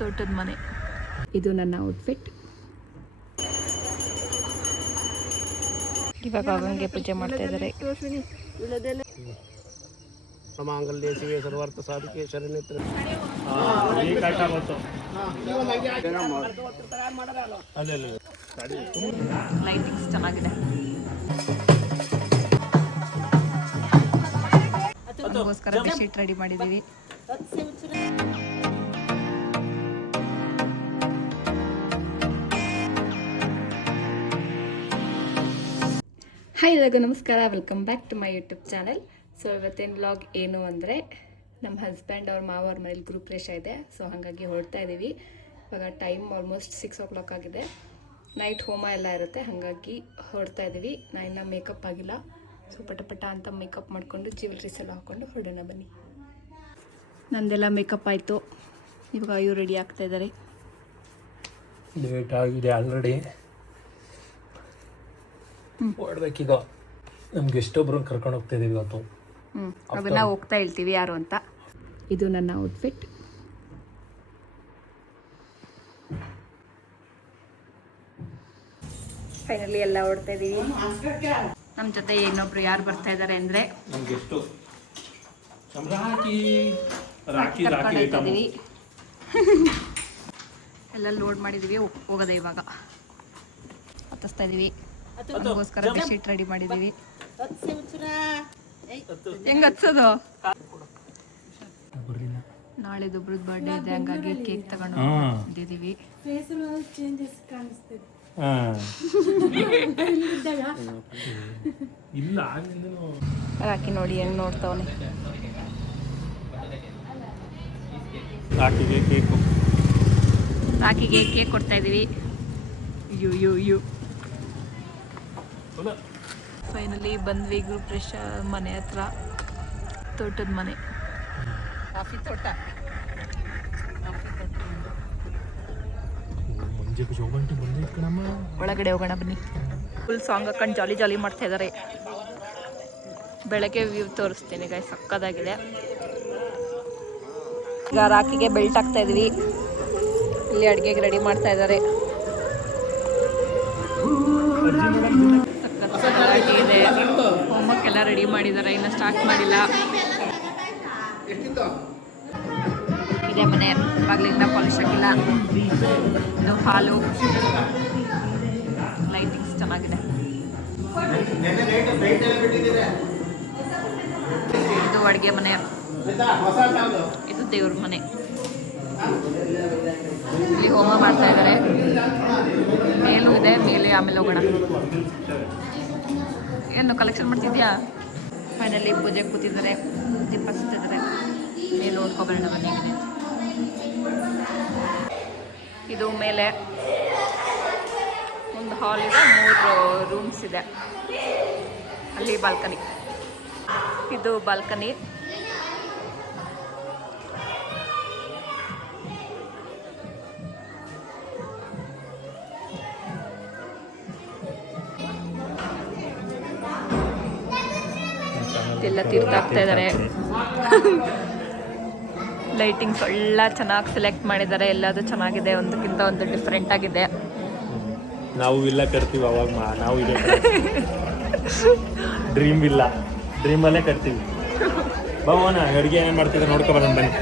ತೋಟದ ಮನೆ. ಇದು ನನ್ನ ಔಟ್ಫಿಟ್. ಇವಾಗ ಗಂಗೆ ಪೂಜೆ ಮಾಡ್ತಾ ಇದ್ದಾರೆ. ಮಾಂಗಲ್ಯ ಶಿವೆ ಸರ್ವಾರ್ಥ ಸಾಧಿಕೆ ಶರಣ್ಯತ್ರ ಲೈಟಿಂಗ್ಸ್ ಚೆನ್ನಾಗಿದೆ. ಅದಕ್ಕೋಸ್ಕರ ಬೆಡ್ಶೀಟ್ ರೆಡಿ ಮಾಡಿದ್ದೀವಿ. ಹಾಯ್ ಎಲ್ಲರಿಗೂ ನಮಸ್ಕಾರ, welcome back to my YouTube channel. So ಇವತ್ತಿನ ವ್ಲಾಗ್ ಏನು ಅಂದರೆ, ನಮ್ಮ ಹಸ್ಬೆಂಡ್ ಅವ್ರ ಮಾವವ್ರ ಮನೇಲಿ ಗೃಹಪ್ರವೇಶ ಇದೆ. ಸೊ ಹಾಗಾಗಿ ಹೊರಡ್ತಾ ಇದ್ದೀವಿ. ಇವಾಗ ಟೈಮ್ ಆಲ್ಮೋಸ್ಟ್ 6 o'clock ಆಗಿದೆ. ನೈಟ್ ಹೋಮ ಎಲ್ಲ ಇರುತ್ತೆ, ಹಾಗಾಗಿ ಹೊರಡ್ತಾ ಇದ್ದೀವಿ. ನಾ ಇನ್ನೂ ಮೇಕಪ್ ಆಗಿಲ್ಲ. ಸೊ ಪಟ ಅಂತ ಮೇಕಪ್ ಮಾಡಿಕೊಂಡು ಜ್ಯುವೆಲ್ರೀಸ್ ಎಲ್ಲ ಹಾಕ್ಕೊಂಡು ಹೊರಡೋಣ ಬನ್ನಿ. ನಂದೆಲ್ಲ ಮೇಕಪ್ ಆಯಿತು. ಇವಾಗ ಇವ್ರು ರೆಡಿ ಆಗ್ತಾ ಇದ್ದಾರೆ. ಲೇಟ್ ಆಗಿದೆ ಆಲ್ರೆಡಿ. ಹೊರಡ್ಬೇಕೀಗ. ನಮ್ಗೆ ಎಷ್ಟೊಬ್ರು ಕರ್ಕೊಂಡು ಹೋಗ್ತಾ ಇದೀವಿ ಇವತ್ತು. ಅದನ್ನ ಹೋಗ್ತಾ ಹೇಳ್ತೀವಿ ಯಾರು ಅಂತ. ಇದು ನನ್ನ ಔಟ್ಫಿಟ್. ಫೈನಲಿ ಎಲ್ಲ ಹೊರಡ್ತಾ ಇದೀವಿ. ನಮ್ಮ ಜೊತೆ ಇನ್ನೊಬ್ರು ಯಾರು ಬರ್ತಾ ಇದ್ದಾರೆ ಅಂದ್ರೆ ಎಲ್ಲ ಲೋಡ್ ಮಾಡಿದೀವಿ. ಹೋಗೋದೆ ಇವಾಗ ಹತ್ತಿಸ್ತಾ ಇದೀವಿ. ಅದಕ್ಕೋಸ್ಕರ ಬೆಡ್ಶೀಟ್ ರೆಡಿ ಮಾಡಿದೀವಿ. ಹೆಂಗ್ ಹಚ್ಚೋದು? ನಾಳೆ ಒಬ್ರದ್ದು ಬರ್ಡೇ ಇದೆ, ಹಂಗಾಗಿ ಕೇಕ್ ತಗೊಂಡು ಬಂದಿದ್ದೀವಿ. ರಾಕಿ ನೋಡಿ ಹೆಂಗ್ ನೋಡ್ತಾವನೆ. ರಾಕಿಗೆ ಕೇಕ್ ಕೊಡ್ತಾ ಇದೀವಿ. ಯು ಫೈನಲಿ ಬಂದ್ವಿ ಗೃಹಪ್ರವೇಶ ಮನೆ ಹತ್ರ. ತೋಟದ ಮನೆ, ಕಾಫಿ ತೋಟ. ಒಳಗಡೆ ಹೋಗೋಣ ಬನ್ನಿ. ಫುಲ್ ಸಾಂಗ್ ಹಾಕೊಂಡು ಜಾಲಿ ಮಾಡ್ತಾ ಇದ್ದಾರೆ. ಬೆಳಗ್ಗೆ ವ್ಯೂ ತೋರಿಸ್ತೀನಿ ಗಾಯ್, ಸಕ್ಕದಾಗಿದೆ. ಈಗ ರಾಕಿಗೆ ಬೆಲ್ಟ್ ಹಾಕ್ತಾ ಇದೀವಿ. ಇಲ್ಲಿ ಅಡುಗೆಗೆ ರೆಡಿ ಮಾಡ್ತಾ ಇದ್ದಾರೆ. ಇದೆ, ಹೋಮ್ವರ್ಕೆಲ್ಲ ರೆಡಿ ಮಾಡಿದ್ದಾರೆ, ಇನ್ನು ಸ್ಟಾರ್ಟ್ ಮಾಡಿಲ್ಲ. ಇದೆ ಮನೆ, ಬಾಗಿಲಿಂದ ಪಾಲಿಶ್ ಆಗಿಲ್ಲ. ಇದು ಹಾಲು, ಲೈಟಿಂಗ್ಸ್ ಚೆನ್ನಾಗಿದೆ. ಇದು ಅಡುಗೆ ಮನೆ, ಇದು ದೇವ್ರ ಮನೆ. ಇಲ್ಲಿ ಹೋಮ ಮಾಡ್ತಾ ಇದ್ದಾರೆ. ಮೇಲೂ ಇದೆ, ಮೇಲೆ ಆಮೇಲೆ ಹೋಗೋಣ. ಏನು ಕಲೆಕ್ಷನ್ ಮಾಡ್ತಿದ್ಯಾ? ಫೈನಲಿ ಪೂಜೆ ಕೂತಿದ್ದಾರೆ, ದೀಪ ಹಚ್ತಿದ್ದಾರೆ. ಮೇಲೆ ಓದ್ಕೊಬರೋಣ ಬನ್ನಿ. ಇದು ಮೇಲೆ ಒಂದು ಹಾಲ್ ಇದೆ, 3 ರೂಮ್ಸ್ ಇದೆ. ಅಲ್ಲಿ ಬಾಲ್ಕನಿ, ಇದು ಬಾಲ್ಕನಿ. ಎಲ್ಲ ತೀರ್ಥ ಆಗ್ತಾ ಇದ್ದಾರೆ. ಲೈಟಿಂಗ್ಸ್ ಎಲ್ಲ ಚೆನ್ನಾಗಿ ಸೆಲೆಕ್ಟ್ ಮಾಡಿದ್ದಾರೆ. ಎಲ್ಲದು ಚೆನ್ನಾಗಿದೆ, ಒಂದಕ್ಕಿಂತ ಒಂದು ಡಿಫ್ರೆಂಟ್ ಆಗಿದೆ. ನಾವು ಇಲ್ಲ ಕಟ್ತೀವಿ ಅವಾಗ. ನಾವು ಇದೆ ಡ್ರೀಮ್ ಇಲ್ಲ, ಡ್ರೀಮಲ್ಲೇ ಕಟ್ತೀವಿ. ಬಾವನ ಅಡುಗೆ ಏನು ಮಾಡ್ತಿದ್ದಾರೆ ನೋಡ್ಕೊಬರೋಣ ಬನ್ನಿ.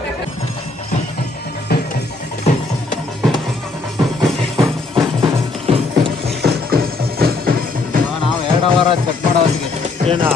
ನಾವು 2 ಅವರ್ ಚೆಕ್ ಮಾಡೋದಕ್ಕೆ ಏನಾ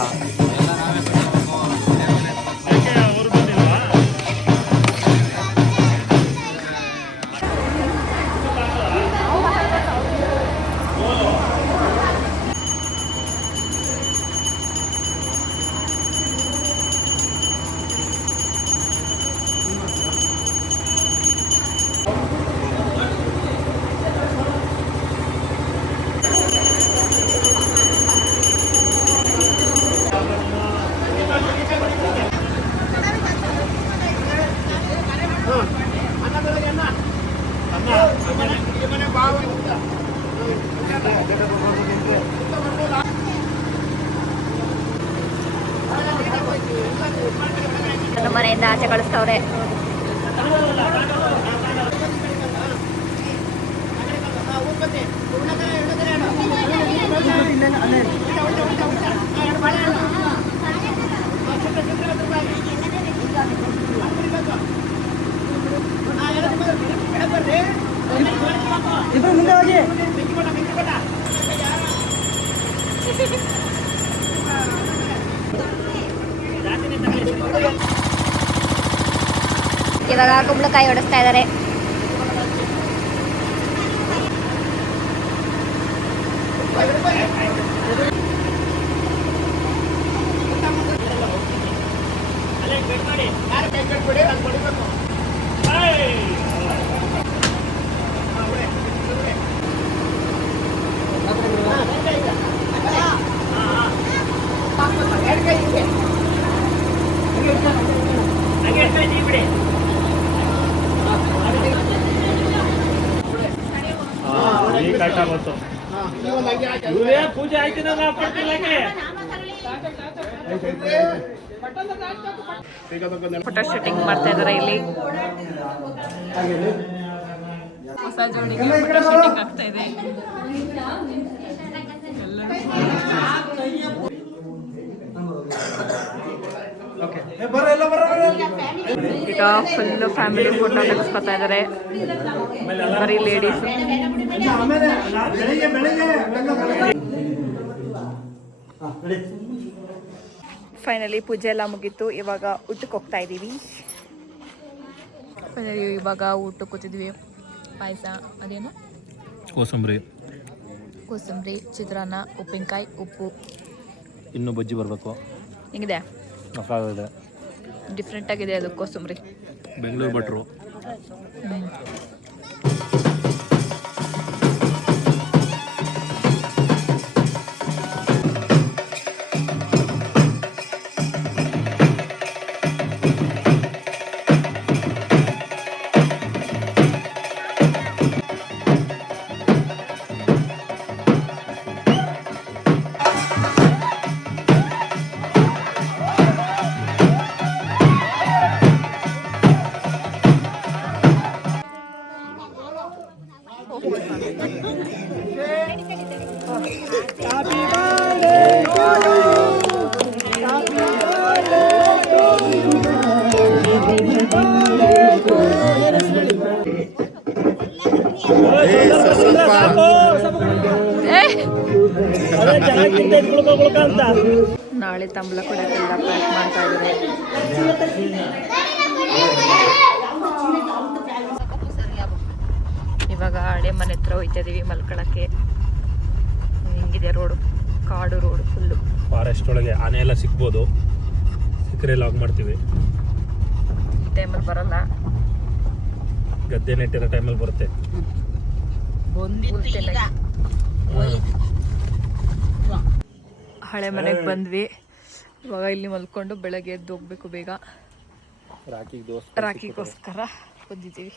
ಮನೆಯಿಂದ ಆಚೆ ಕಳಿಸ್ತವ್ರೆ. ಇವಾಗ ಕುಂಬಳಕಾಯಿ ಹೊಡಿಸ್ತಾ ಇದ್ದಾರೆ. ಪೂಜೆ ಆಯ್ತಿನಲ್ಲ ಫೋಟೋ ಶೂಟಿಂಗ್ ಮಾಡ್ತಾ ಇದಾರೆ ಇಲ್ಲಿ. ಹೊಸ ಜೋಡಿಗೆ ಫೋಟೋ ಶೂಟಿಂಗ್ ಆಗ್ತಾ ಇದೆ. ಈಗ ಫುಲ್ ಫ್ಯಾಮಿಲಿ ಫೋಟೋ ತೆಗೆಸ್ಕೊತಾ ಇದಾರೆ, ಬರೀ ಲೇಡೀಸ್. ಫೈನಲಿ ಪೂಜೆ ಎಲ್ಲ ಮುಗೀತು. ಇವಾಗ ಊಟಕ್ಕೆ ಹೋಗ್ತಾ ಇದ್ದೀವಿ. ಫೈನಲಿ ಇವಾಗ ಊಟಕ್ಕೆ ಕೂತಿದ್ವಿ. ಪಾಯಸ, ಅದೇನು ಕೋಸಂಬರಿ, ಚಿತ್ರಾನ್ನ, ಉಪ್ಪಿನಕಾಯಿ, ಉಪ್ಪು. ಇನ್ನೂ ಬಜ್ಜಿ ಬರಬೇಕು. ಹೆಂಗಿದೆ? ಮಸಾಲೆ ಡಿಫ್ರೆಂಟ್ ಆಗಿದೆ ಅದು ಕೋಸಂಬರಿ. ಬೆಂಗಳೂರು ಭಟ್ರು. ನಾಳೆ ತಂಬಳ ಕೊಡಕ್ಕೆಲ್ಲ ಪ್ಯಾಕ್ ಮಾಡ್ತಾ ಇದ್ದಾರೆ. ಇವಾಗ ಹಳೆ ಮನೆ ಹತ್ರ ಹೋಯ್ತಾ ಇದೀವಿ ಮಲ್ಕೊಳಕ್ಕೆ. ಹಿಂಗಿದೆ ರೋಡು, ಕಾಡು ರೋಡು ಫುಲ್ಲು. ಫಾರೆಸ್ಟ್ ಒಳಗೆ ಆನೆ ಎಲ್ಲ ಸಿಗ್ಬೋದು, ಸಿಕ್ಕರೆ ಲಾಗ್ ಮಾಡ್ತೀವಿ. ಈ ಟೈಮಲ್ಲಿ ಬರಲ್ಲ, ಗದ್ದೆ ನೆಟ್ಟಿರೋ ಟೈಮಲ್ಲಿ ಬರುತ್ತೆ. ಹಳೆ ಮನೆಗೆ ಬಂದ್ವಿ. ಇವಾಗ ಇಲ್ಲಿ ಮಲ್ಕೊಂಡು ಬೆಳಗ್ಗೆ ಎದ್ದು ಹೋಗ್ಬೇಕು ಬೇಗ. ರಾಖಿಗೋಸ್ಕರ ಬಂದಿದ್ದೀವಿ.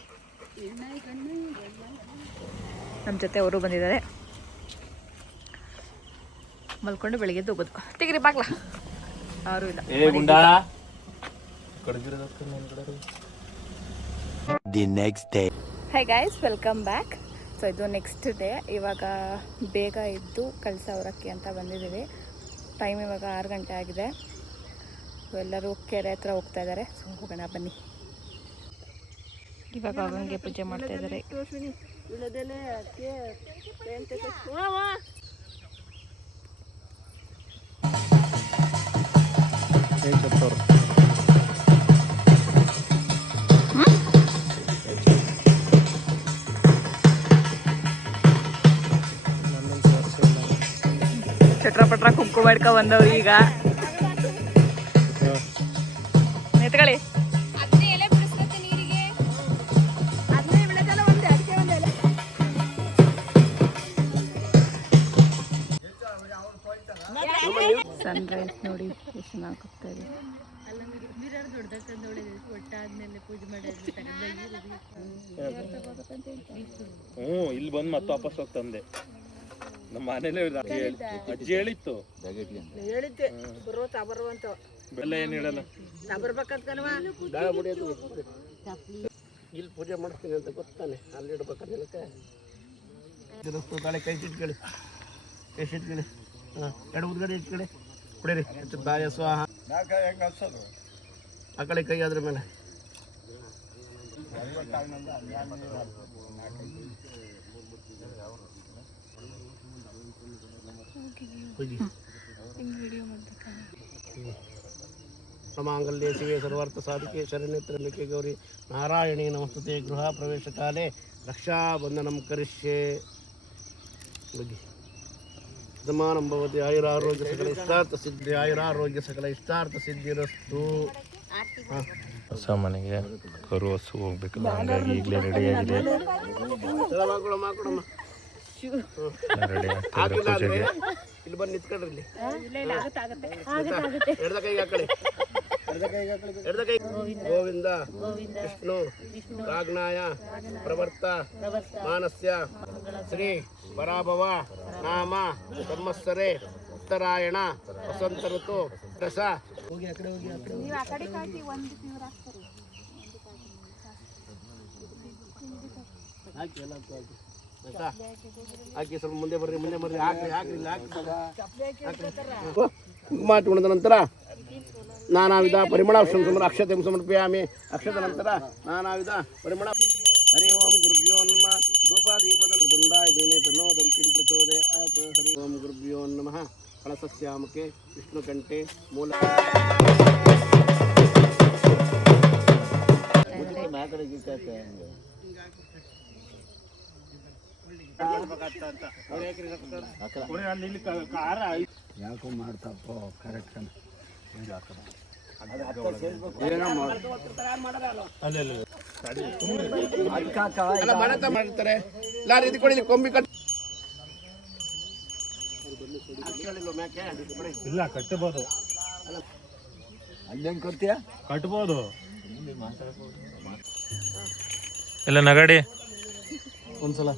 ನಮ್ಮ ಜೊತೆ ಅವರು ಬಂದಿದ್ದಾರೆ. ಮಲ್ಕೊಂಡು ಬೆಳಗ್ಗೆ ಎದ್ದು ಹೋಗೋದು. ತೆಗಿರಿ ಬಾಗ್ಲ, ಯಾರು ಇಲ್ಲ. High guys, welcome back. So ಇದು ನೆಕ್ಸ್ಟ್ ಡೇ. ಇವಾಗ ಬೇಗ ಎದ್ದು ಕಳಸ ಹೊರಕ್ಕೆ ಅಂತ ಬಂದಿದ್ದೀವಿ. ಟೈಮ್ ಇವಾಗ 6 ಗಂಟೆ ಆಗಿದೆ. ಎಲ್ಲರೂ ಕೆರೆ ಹತ್ರ ಹೋಗ್ತಾ ಇದ್ದಾರೆ. ಸೊ ಹೋಗೋಣ ಬನ್ನಿ. ಇವಾಗ ಗಂಗೆ ಪೂಜೆ ಮಾಡ್ತಾ ಇದ್ದಾರೆ. ಚಟ್ರಪಟ್ರ ಕುಂಕುಮ ಮಾಡ್ಕೊ ಬಂದವ್ರು. ಈಗ ಎತ್ಕೊಳ್ಳಿ. ಸನ್ರೈಸ್ ನೋಡಿ ಎಷ್ಟು ಚೆನ್ನಾಗಿ ಇದೆ. ಇಲ್ಲಿ ಬಂದು ಮತ್ತೆ ವಾಪಸ್ ಹೋಗ್ತಂದೆ. ನಮ್ಮ ಮನೇಲೆ ಅಜ್ಜಿ ಹೇಳಿತ್ತು, ಹೇಳಿದ್ದೆ ಬರುವಂತ ಬೆಲ್ಲ ಏನು ಹೇಳಲ್ಲ. ಇಲ್ಲಿ ಪೂಜೆ ಮಾಡ್ತೀನಿ ಅಂತ ಗೊತ್ತಾನೆ. ಅಲ್ಲಿ ಇಡ್ಬೇಕಂತ ತಾಳೆ ಕೈ ಸಿಟ್ಕೊಳ್ಳಿ, ಕೈ ಸಿಟ್ಕೊಳ್ಳಿ. ಎರಡು ಉದ್ಗಡೆ ಇಟ್ಕೊಳ್ಳಿ, ಕುಡೀರಿ. ಬಾಯ ಸ್ವಾಹ. ಆ ಕಡೆ ಕೈ ಅದ್ರ ಮೇಲೆ. ಮಾಂಗಲ್ಯ ಶಿವೆ ಸರ್ವಾರ್ಥ ಸಾಧಿಕೆ ಶರಣ್ಯತ್ರನಿಕೆ ಗೌರಿ ನಾರಾಯಣಿ ನಮಸ್ತುತೆ ಗೃಹ ಪ್ರವೇಶ ಕಾಲೇ ರಕ್ಷಾಬಂಧನಂ ಕರಿಷ್ಯೆ ಬಗ್ಗೆ ಯಜಮಾನಂ ಭವತಿ ಆಯುರಾರೋಗ್ಯ ಸಕಲ ಇಷ್ಟಾರ್ಥ ಸಿದ್ಧಿ ಆಯುರಾರೋಗ್ಯ ಸಕಲ ಇಷ್ಟಾರ್ಥ ಸಿದ್ಧಿರಸ್ತು. ಹೊಸ ಮನೆಗೆ ಕರು ಹಸು ಹೋಗ್ಬೇಕಲ್ಲ, ಹಂಗಾಗಿ ಈಗಲೇ ರೆಡಿ ಆಗಿದೆ. ರೆಡಿ ಆಗ್ತಿದ್ರೆ ಪೂಜೆಗೆ. ಇಲ್ಲಿ ಬಂದು ನಿಂತ್ಕೊಳ್ರಿ. ಇಲ್ಲಿ ಎಡದ ಕೈಗೆ ಹಾಕೊಳ್ಳಿ. ಎಡದ ಕೈ. ಗೋವಿಂದ ವಿಷ್ಣು ರಾಗ್ನಾಯ ಪ್ರವರ್ತ ಮಾನಸ್ಯ ಶ್ರೀ ಪರಾಭವ ನಾಮ ಸಂವತ್ಸರೆ ಉತ್ತರಾಯಣ ವಸಂತ ಋತು ರಸ. ಹೋಗಿ ಆ ಕಡೆ ಹೋಗಿ. ಹಾಕಿ ಎಲ್ಲ ಹಾಕಿ. ಹಾಕಿ ಸ್ವಲ್ಪ ಮುಂದೆ ಬರ್ರಿ ಹಾಕ್ರಿ ಕುಂಕುಮ ಹಚ್ಕೊಂಡ ನಂತರ ನಾನಾ ವಿಧ ಪರಿಮಳ ಅಕ್ಷತೆ ಸಮರ್ಪಯಾಮಿ. ಅಕ್ಷತ ನಂತರ ನಾನಾ ವಿಧ ಪರಿಮಳ. ಹರಿ ಓಂ ಗುರುಭ್ಯೋ ನಮಃ. ಧೂಪಾದೀಪದ ದುಂಡಾಯ ಧೀಮೆ ತನ್ನೋ ದಂತಿಂ ಪ್ರಚೋದಯಾತ್. ಹರಿ ಓಂ ಗುರುಭ್ಯೋ ನಮಃ. ಕಳಸಸ್ಯಾಮಕೆ ವಿಷ್ಣುಕಂಠೆ ಮೂಲ. ಯಾಕೋ ಮಾಡ್ತಪ್ಪ ಕರೆಕ್ಟ್ ಮಾಡ್ತಾರೆ. ಲಾರಿ ಇದು ಕೊಡಿ, ಕೊಂಬಿ ಕಟ್. ಇಲ್ಲ ಕಟ್ಟಬಹುದು, ಅಲ್ಲಿ ಹೆಂಗ್ ಕೊಡ್ತೀಯ? ಕಟ್ಬೋದು. ಇಲ್ಲ ನಗಾಡಿ ಒಂದ್ಸಲ.